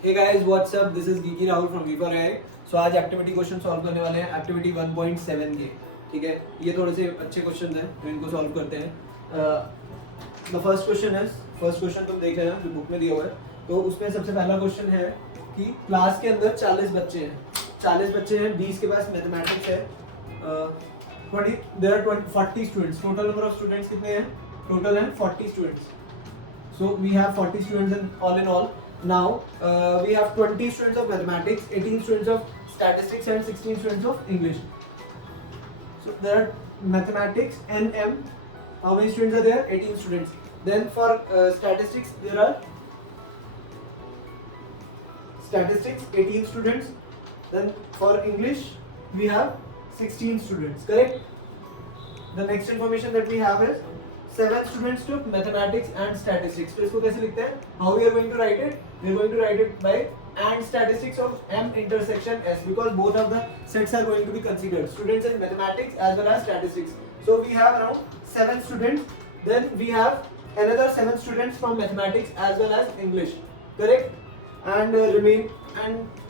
Hey guys, what's up? This is Geeky Rahul from V4AI. So आज activity question solve करने वाले हैं activity 1.7 के. ठीक है, ये थोड़े से अच्छे क्वेश्चन हैं तो इनको सॉल्व करते हैं. द फर्स्ट क्वेश्चन तुम देख लेना जो बुक में दिया हुआ है. तो उसमें सबसे पहला क्वेश्चन है कि क्लास के अंदर 40 बच्चे हैं. 40 बच्चे हैं, 20 के पास मैथमेटिक्स है. 40 students. Total number of students कितने हैं? टोटल हैं 40 students. So we have 40 students in all. Now we have 20 students of mathematics, 18 students of statistics, and 16 students of English. So there are mathematics NM. How many students are there? 18 students. Then for statistics there are statistics 18 students. Then for English we have 16 students. Correct? The next information that we have is 7 students took mathematics and statistics. तो इसको कैसे लिखते हैं? How we are going to write it? We are going to write it by and statistics of M intersection S, because both of the sets are going to be considered. Students in mathematics as well as statistics. So we have around 7 students. Then we have another 7 students from mathematics as well as English. Correct? And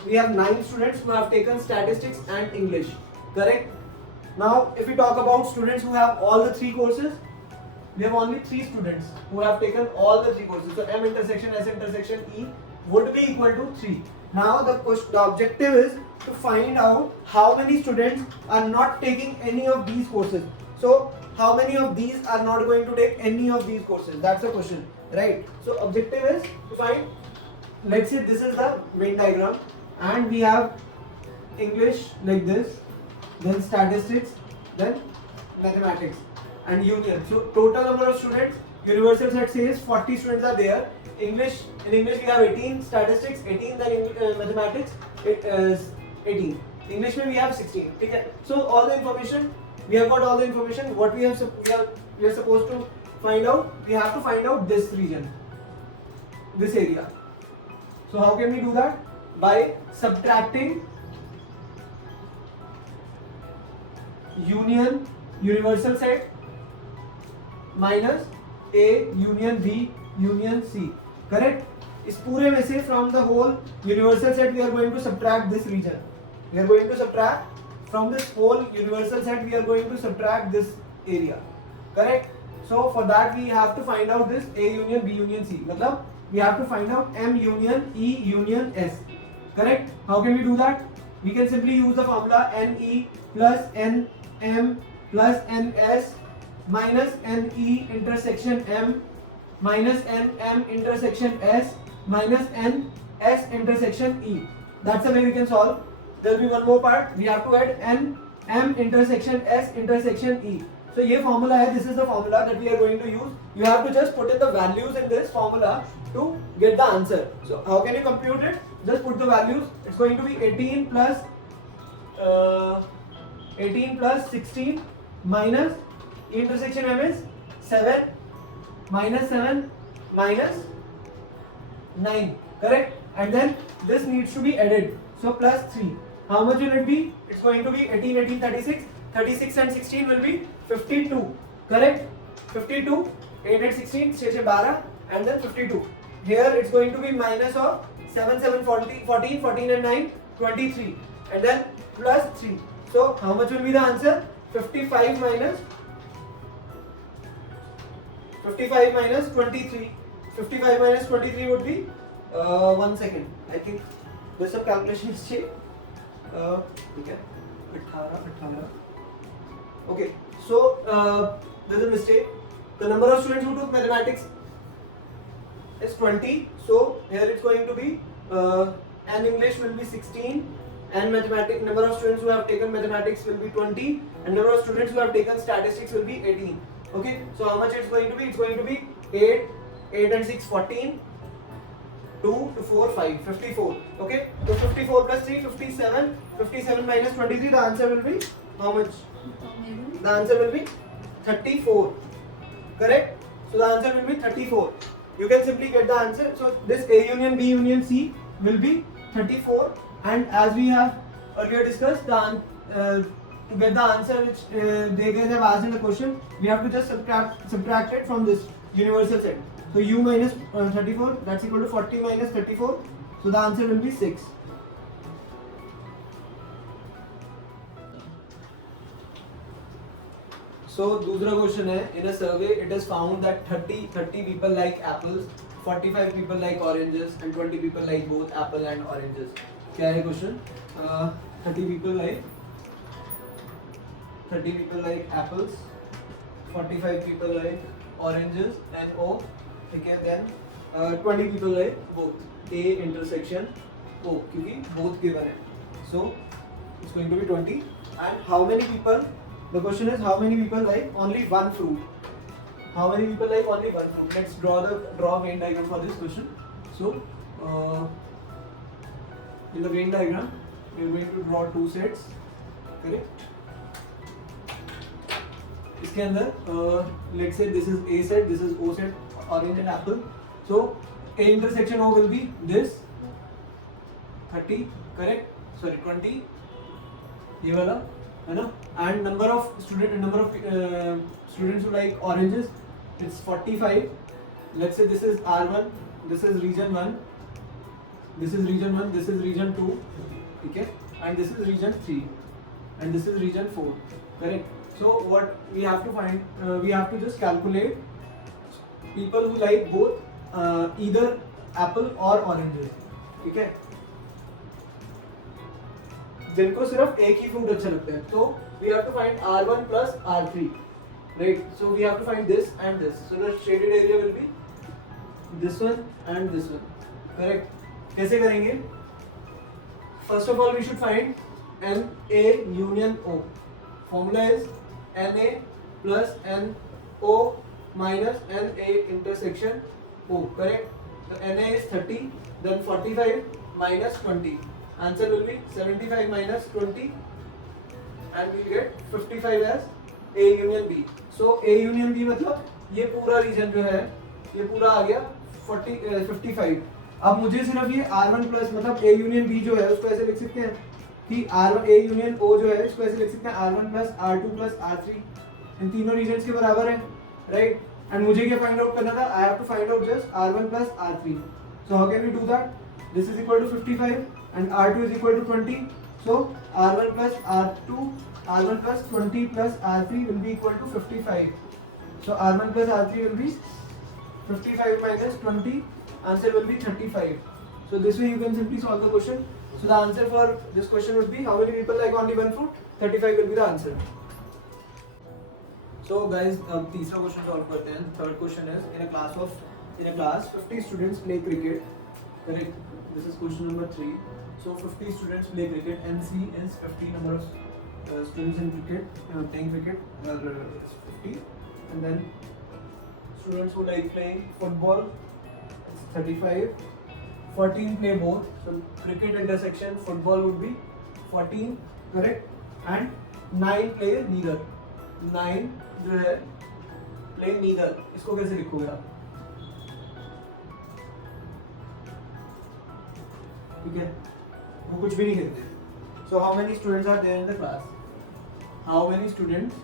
we have 9 students who have taken statistics and English. Correct? Now if we talk about students who have all the 3 courses, we have only 3 students who have taken all the 3 courses. So M intersection S intersection E would be equal to 3. Now the objective is to find out how many students are not taking any of these courses. So how many of these are not going to take any of these courses? That's the question, right? So objective is to find, let's say this is the Venn diagram and we have English like this, then statistics, then mathematics and union. So total number of students, universal set says 40 students are there. In English we have 18, statistics 18, then mathematics it is 18. English में we have 16. ठीक है. So all the information, we have got all the information. What we are supposed to find out, we have to find out this region, this area. So how can we do that? By subtracting union, universal set, minus A union B union C. Correct? इस पूरे में से from the whole universal set we are going to subtract this region. We are going to subtract from this whole universal set we are going to subtract this area. Correct? So for that we have to find out this A union B union C. मतलब we have to find out M union E union S. Correct? How can we do that? We can simply use the formula NE plus NM plus NS minus NE intersection M minus NM intersection S minus NS intersection E. That's the way we can solve. There will be one more part. We have to add NM intersection S intersection E. So ये formula है. This is the formula that we are going to use. You have to just put in the values in this formula to get the answer. So how can you compute it? Just put the values. It's going to be 18 plus 16 minus intersection M is 7 minus 7 minus 9. Correct? And then this needs to be added. So plus 3. How much will it be? It's going to be 18, 18, 36. 36 and 16 will be 52. Correct? 52. 8 and 16, 6 and 12, and then 52. Here it's going to be minus of 7, 7, 14, 14 and 9, 23. And then plus 3. So how much will be the answer? 55 minus 23. 55 minus 23 would be 1 second. I think there's some calculations here. Okay. 18. Okay. So there's a mistake. The number of students who took mathematics is 20. So here it's going to be and English will be 16. And mathematics, number of students who have taken mathematics will be 20, and number of students who have taken statistics will be 18. Okay, so how much it's going to be? It's going to be 8 and 6, 14, 2 to 4, 5, 54. Okay, so 54 plus 3, 57. 57 minus 23, the answer will be how much? The answer will be 34. Correct? So the answer will be 34. You can simply get the answer. So this A union B union C will be 34. And as we have earlier discussed, to get the answer which they guys have asked in the question, we have to just subtract it from this universal set. So u minus 34, that's equal to 40 minus 34. So the answer will be 6. So दूसरा question है, in a survey it is found that 30 people like apples, 45 people like oranges and 20 people like both apple and oranges. क्या है question? 30 people like apples, 45 people like oranges and O, ठीक है, then 20 people like both A intersection O, क्योंकि both given है, so it's going to be 20. And how many people? The question is how many people like only one fruit? How many people like only one fruit? Let's draw Venn diagram for this question. So in the Venn diagram we are going to draw two sets, correct? इसके अंदर let's say this is A set, this is O set, orange and apple. So A intersection O will be this 30, correct? Sorry 20, ये वाला है ना, and number of students who like oranges, it's 45. Let's say this is R1, this is region 1, this is region 1, this is region 2, okay, and this is region 3, and this is region 4, correct? So what we have to find, we have to just calculate people who like both either apple or oranges, ठीक है, जिनको सिर्फ एक ही fruit अच्छा लगता है. तो we have to find R1 plus R3, right? So we have to find this and this. So the shaded area will be this one and this one, correct? कैसे करेंगे? First of all we should find NA union O. Formula is NA plus NO minus NA intersection O, correct? So NA is 30, then 45 minus 20. Answer will be 75 minus 20 and we will get 55 as A union B. So A union B मतलब ये पूरा reason जो है ये पूरा आ गया 55. अब मुझे सिर्फ ये R1 प्लस मतलब A यूनियन B जो है उसको ऐसे लिख सकते हैं कि R1 A यूनियन O जो है इसको ऐसे लिख सकते हैं R1 plus R2 plus R3. इन तीनों रीजन्स के बराबर है, राइट? एंड मुझे क्या फाइंड आउट करना था? I have to find out just R1 plus R3. So how can we do that? This is equal to 55 and R2 is equal to 20. So R1 plus R2, R1 plus 20 plus R3 will be equal to 55. So R1 plus R3 will be 55 minus 20. Answer will be 35. So this way you can simply solve the question. So the answer for this question would be how many people like only one fruit? 35 will be the answer. So guys, अब तीसरा question solve करते हैं. Third question is in a class 50 students play cricket. Correct? This is question number 3. So 50 students play cricket. NC is 50 number of students in cricket, playing cricket are 50, and then students who like playing football it's 35. 14 play both. So cricket intersection football would be 14, correct? And 9 play neither. 9 जो है play neither. इसको कैसे लिखोगे आप? ठीक है, वो कुछ भी नहीं खेलते. So how many students are there in the class? How many students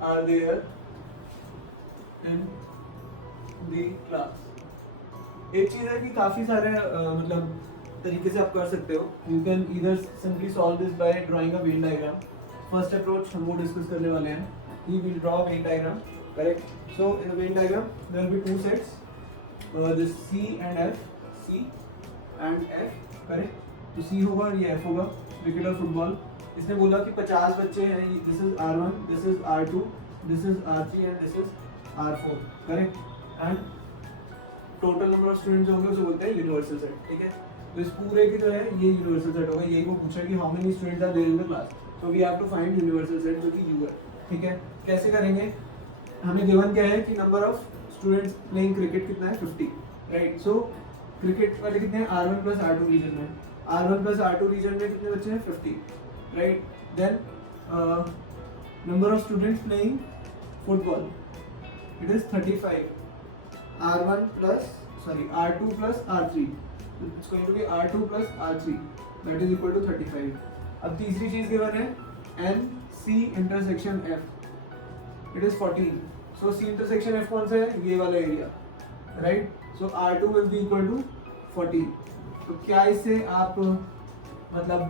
are there in the class? एक चीज है कि काफी सारे मतलब तरीके से आप कर सकते हो. You can either simply solve this by drawing a Venn diagram. First approach हम वो डिस्कस करने वाले हैं. We will draw a Venn diagram, correct? So in the Venn diagram there will be two sets. This C and F, C and F, correct? तो C होगा और ये F होगा. क्रिकेट और फुटबॉल. इसने बोला कि 50 बच्चे हैं. This is R1, this is R2, this is R3 and this is R4, correct? And total number of students होंगे उसे बोलते हैं यूनिवर्सल सेट, ठीक है? तो इस पूरे की जो है ये यूनिवर्सल सेट होगा. यही वो पूछा कि how many students are there in the class. So we have to find universal set जो कि U है, ठीक है? कैसे करेंगे? हमें गिवन क्या है कि number of students playing cricket कितना है? 50, राइट? सो क्रिकेट वाले कितने हैं? R1 प्लस R2 रीजन में. R1 प्लस R2 रीजन में कितने बच्चे हैं? 50, right? Then number of students playing football it is 35. R1 plus R2 plus R3. It's going to be R2 plus R3. That is equal to 35. अब तीसरी चीज given है N C intersection F. It is 14. So C intersection F कौन सा है, ये वाला area, right. So R2 will be equal to 14. तो क्या इससे आप मतलब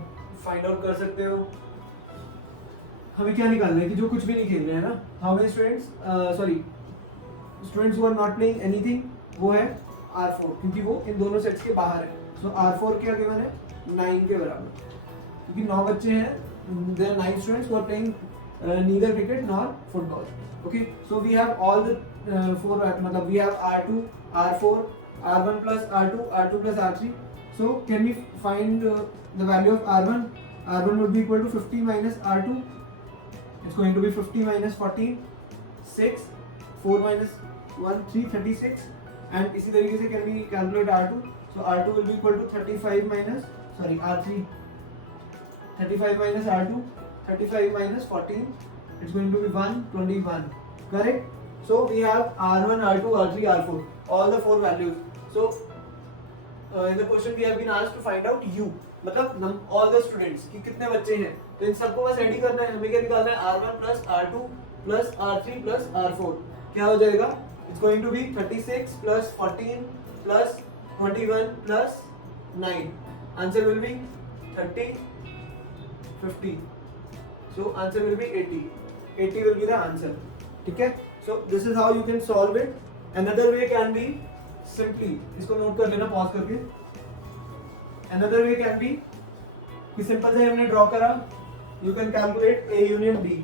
फाइंड आउट कर सकते हो. हमें क्या निकालना है कि जो कुछ भी नहीं खेल रहे हैं ना. How many students, sorry students who are not playing anything, वो है R4, क्योंकि वो इन दोनों सेट्स के बाहर है. सो R4 क्या गिवन है, 9 के बराबर, क्योंकि 9 बच्चे हैं. There 9 students who are playing neither cricket nor football. Okay, so we have all the four, मतलब we have R2, R4, R1 plus R2, R2 plus R3. So can we find the value of R1? R1 would be equal to 50 minus R2. It's going to be 50 minus 14, 6, 4 minus 1, 3, 36. And इसी तरीके से can we calculate R2? So R2 will be equal to 35 minus, sorry, R3, 35 minus R2, 35 minus 14, it's going to be 121, correct. So we have R1, R2, R3, R4, all the four values. So in the question we have been asked to find out U, मतलब all the students कि कितने बच्चे हैं. तो इन सबको बस add ही करना है. हमें क्या निकालना है, R1 plus R2 plus R3 plus R4. क्या हो जाएगा, it's going to be 36 plus 14 plus 21 plus 9. Answer will be 30, 50. So answer will be 80. 80 will be the answer. ठीक है. So this is how you can solve it. Another way can be simply, इसको note कर लेना pause करके. Another way can be कि simple से हमने draw करा. You can calculate A union B.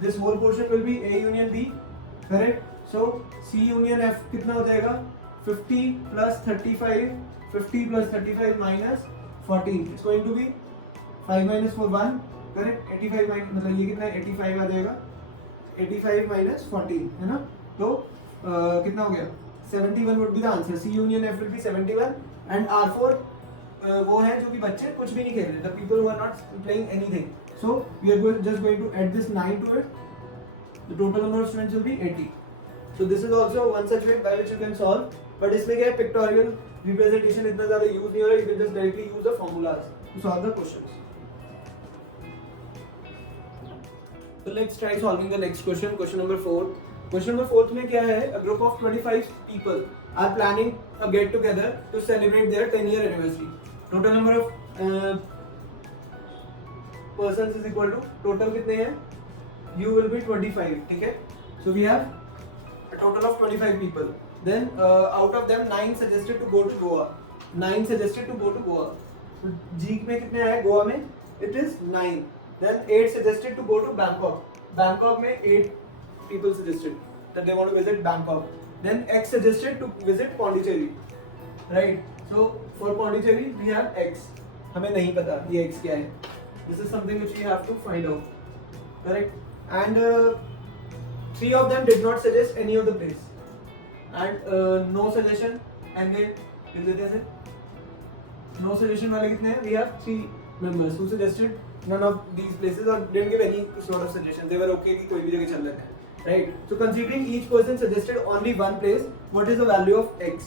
This whole portion will be A union B, correct? So C union F कितना हो जाएगा, 50 plus 35, 50 plus 35 minus 14. It's going to be 5 minus 4 1. Correct. 85 minus मतलब ये कितना है, 85 आ जाएगा. 85 माइनस 14 है ना. तो कितना हो गया, 71 would be the answer. C union F will be 71. And R4 वो है जो कि बच्चे कुछ भी नहीं खेल रहे, the people who are not playing anything. So we are just going to add this 9 to it. The total number of students will be 80. So this is also one such way by which you can solve. But इसमें क्या है, pictorial representation इतना ज्यादा use नहीं हो रहा. You can just directly use the formulas to solve the questions. So let's try solving the next question. Question number 4. Question number 4 में क्या है? A group of 25 people are planning a get together to celebrate their 10-year anniversary. Total number of persons is equal to, total कितने हैं? You will be 25. ठीक है? So we have a total of 25 people. Then out of them 9 suggested to go to Goa. 9 suggested to go to Goa. So G में कितने आए Goa में? It is 9. Then 8 suggested to go to Bangkok. Bangkok में 8 people suggested that they want to visit Bangkok. Then X suggested to visit Pondicherry. Right. So for Pondicherry we have X. हमें नहीं पता ये X क्या है. This is something which we have to find out. Correct. And 3 of them did not suggest any of the place. And no suggestion. And then लिख देते हैं. No suggestion वाले कितने हैं? We have 3 members who suggested none of these places or didn't give any sort of suggestion. They were okay कि कोई भी जगह चल लेते हैं, right? So considering each person suggested only one place, what is the value of X?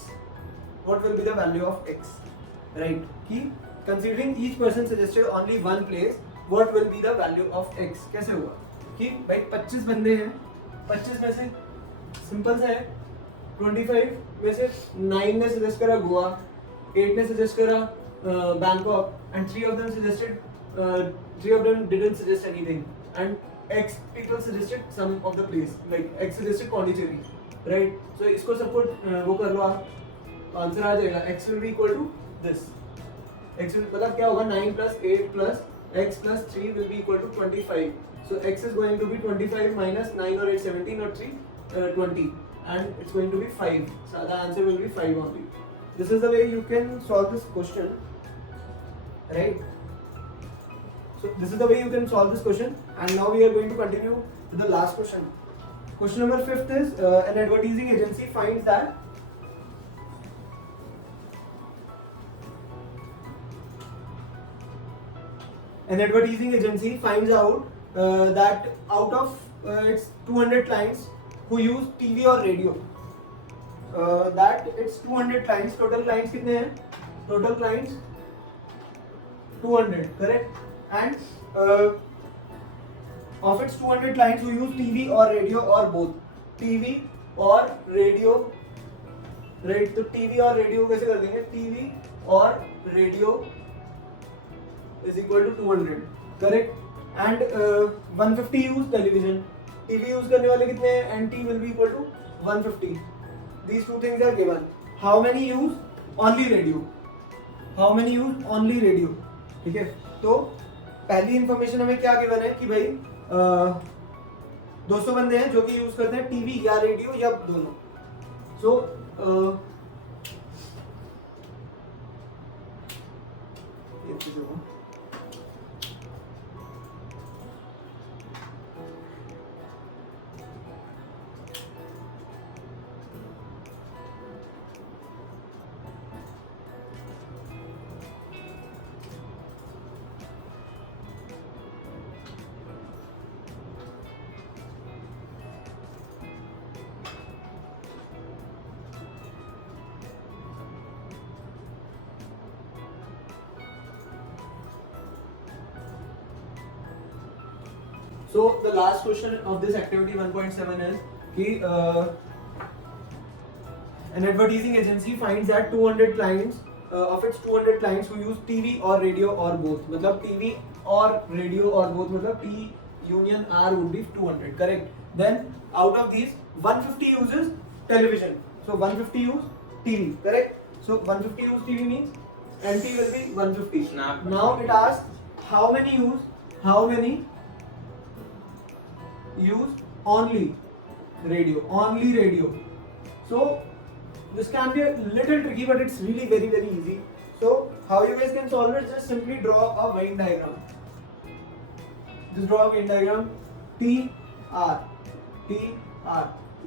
What will be the value of X? Right? कि considering each person suggested only one place, what will be the value of X? कैसे हुआ? कि भाई 25 बंदे हैं, 25 में से simple सा है, 25 में से 9 ने सजेस्ट करा गोवा, 8 ने सजेस्ट करा Bangkok, and 3 of them suggested 3 of them didn't suggest anything, and X people suggested some of the place, like X suggested Pondicherry, right? So इसको सबको वो कर लो आप, आंसर आ जाएगा. X will be equal to this. X will मतलब क्या होगा, 9 plus 8 plus X plus 3 will be equal to 25. So X is going to be 25 minus 9 or 8, 17 or 3, 20, and it's going to be 5. So the answer will be 5 only. This is the way you can solve this question, right? So this is the way you can solve this question. And now we are going to continue with the last question. Question number 5 is an advertising agency finds that out that out of its 200 clients who use TV or radio, that its 200 clients, total clients कितने हैं? Total clients 200, correct? And of its 200 clients who use TV or radio or both, TV और radio, right, तो TV और radio कैसे कर देंगे, TV और radio is equal to 200, correct, and 150 use television, TV use करने वाले कितने हैं, and T will be equal to 150, these two things are given. How many use only radio, how many use only radio, ठीक है, तो पहली information हमें क्या गिवन है कि भाई 200 बंदे हैं जो कि यूज करते हैं टीवी या रेडियो या दोनों, सो So the last question of this activity 1.7 is कि an advertising agency finds that 200 clients of its 200 clients who use TV or radio or both, मतलब TV और radio और both मतलब T union R would be 200, correct. Then out of these 150 uses television, so 150 use TV, correct. So 150 use TV means NT will be 150. Now it asks how many use only radio, so this can be a little tricky but it's really very very easy. So how you guys can solve it, just simply draw a Venn diagram, just draw a Venn diagram, T R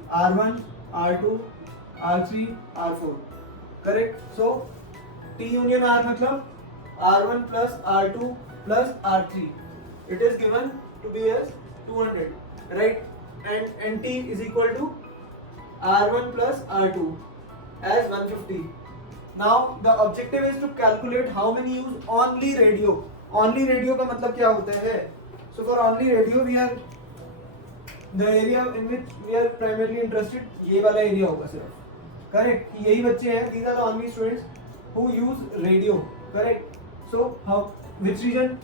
R1 R2 R3 R4, correct. So T union R मतलब R1 plus R2 plus R3, it is given to be as 200, right, and T is equal to R1 plus R2 as 150. Now the objective is to calculate how many use only radio. Only radio का मतलब क्या होता है? So for only radio we are the area in which we are primarily interested, ये वाला area होगा सिर्फ, correct. यही बच्चे हैं, these are the only students who use radio, correct. So how, which region?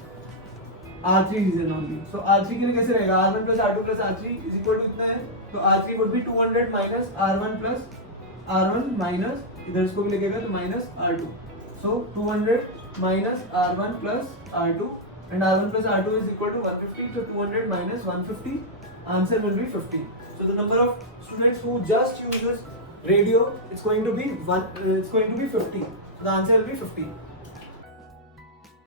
R3 region only. So R3 के लिए कैसे रहेगा, R1 plus R2 plus R3 is equal to कितना है, तो R3 would be 200 minus R1 plus R1 minus, इधर इसको भी लिखेगा तो minus R2, so 200 minus R1 plus R2 and R1 plus R2 is equal to 150, so 200 minus 150, answer will be 50. So the number of students who just uses radio, it's going to be 50, so the answer will be 50.